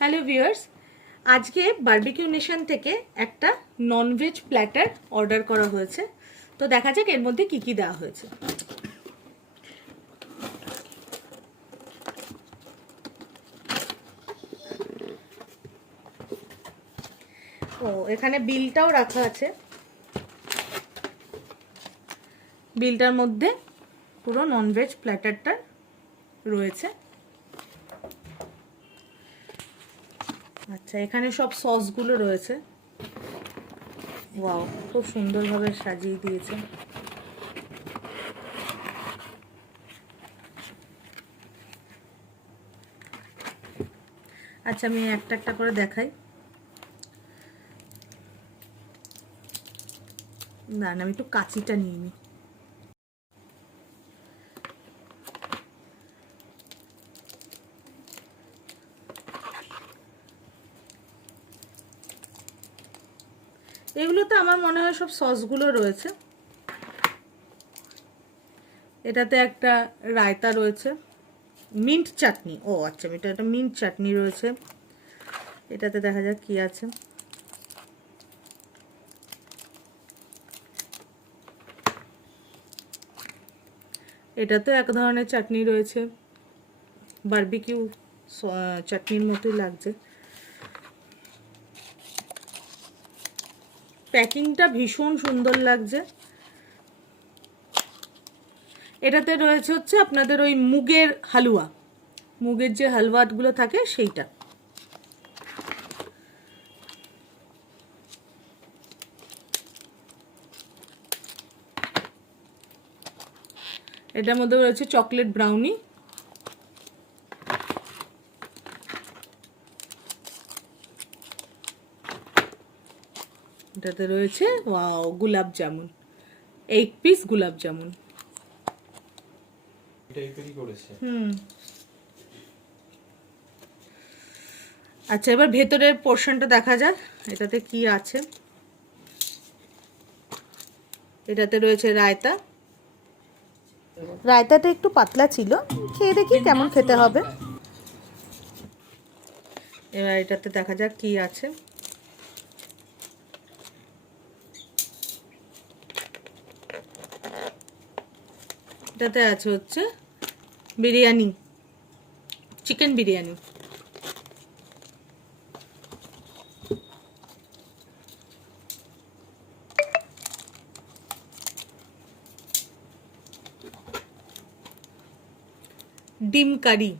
Hello viewers, আজকে barbecue nation থেকে একটা ননভেজ প্ল্যাটার অর্ডার করা হয়েছে। তো দেখা যাক এর মধ্যে কি কি দেওয়া হয়েছে। ও এখানে বিলটাও রাখা আছে। বিলটার মধ্যে পুরো ননভেজ প্ল্যাটারটা রয়েছে। আচ্ছা, এখানে সব সসগুলো রয়েছে। ওয়াও, খুব সুন্দরভাবে সাজিয়ে দিয়েছে। আচ্ছা, আমি একটা একটা করে দেখাই। না আমি একটু কাঁচিটা নিয়ে নিই। এগুলোতে আমার মনে হয় সব সসগুলো রয়েছে। এটাতে একটা রায়তা রয়েছে, মিন্ট চাটনি। ও আচ্ছা, এটা মিন্ট চাটনি রয়েছে। এটাতে দেখা যাক কি আছে। এটাতে এক ধরনের চাটনি রয়েছে, বারবিকিউ চাটনির মতোই লাগছে। প্যাকিংটা ভীষণ সুন্দর লাগছে। এটাতে রয়েছে হচ্ছে আপনাদের ওই মুগের হালুয়া, মুগের যে হালুয়াগুলো থাকে সেইটা। এটার মধ্যে রয়েছে চকলেট ব্রাউনি। এটাতে রয়েছে ওয়াও গোলাপ জামুন, 8 পিস গোলাপ জামুন। আচ্ছা, এবার ভেতরের পোর্শনটা দেখা যাক এটাতে কি আছে। এটাতে রয়েছে রায়তা। রায়তাটা একটু পাতলা ছিল, খেয়ে দেখি কেমন খেতে হবে। এবার এটাতে দেখা যাক কি আছে। এটাতে আছে হচ্ছে বিরিয়ানি, চিকেন বিরিয়ানি। ডিম কারি।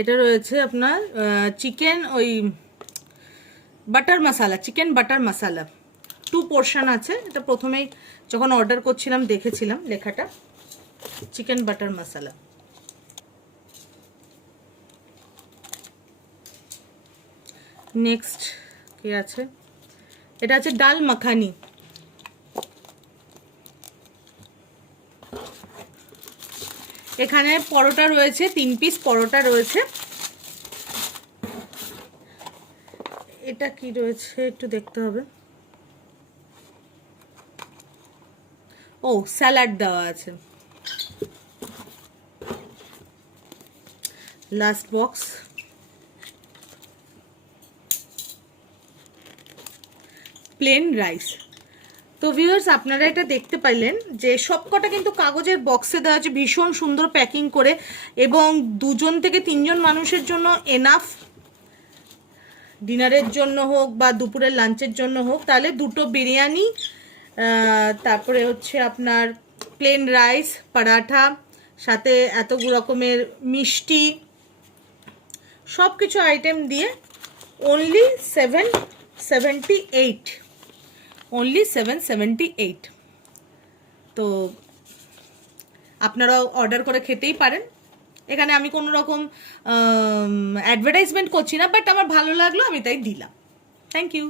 এটা রয়েছে আপনার চিকেন ওই বাটার মশালা, চিকেন বাটার মশালা। 2 পোর্শন আছে। এটা প্রথমেই যখন অর্ডার করছিলাম দেখেছিলাম লেখাটা, চিকেন বাটার মশালা। নেক্সট কি আছে? এটা আছে ডাল মাখানি। এখানে পরোটা রয়েছে, 3 পিস পরোটা রয়েছে। এটা কি রয়েছে একটু দেখতে হবে। ও স্যালাড দেওয়া আছে। Last box. Plain rice. তো ভিউয়ার্স, আপনারা এটা দেখতে পাইলেন যে সবকটা কিন্তু কাগজের বক্সে দেওয়া আছে, ভীষণ সুন্দর প্যাকিং করে, এবং 2 থেকে 3 মানুষের জন্য এনাফ। ডিনারের জন্য হোক বা দুপুরের লাঞ্চের জন্য হোক, তাহলে 2টো বিরিয়ানি, তারপরে হচ্ছে আপনার প্লেন রাইস, পরাঠা, সাথে এত রকমের মিষ্টি, সব কিছু আইটেম দিয়ে অনলি 778, অনলি 778। তো আপনারাও অর্ডার করে খেতেই পারেন। এখানে আমি কোনো রকম অ্যাডভার্টাইজমেন্ট করছি না, বাট আমার ভালো লাগলো আমি তাই দিলাম। Thank you.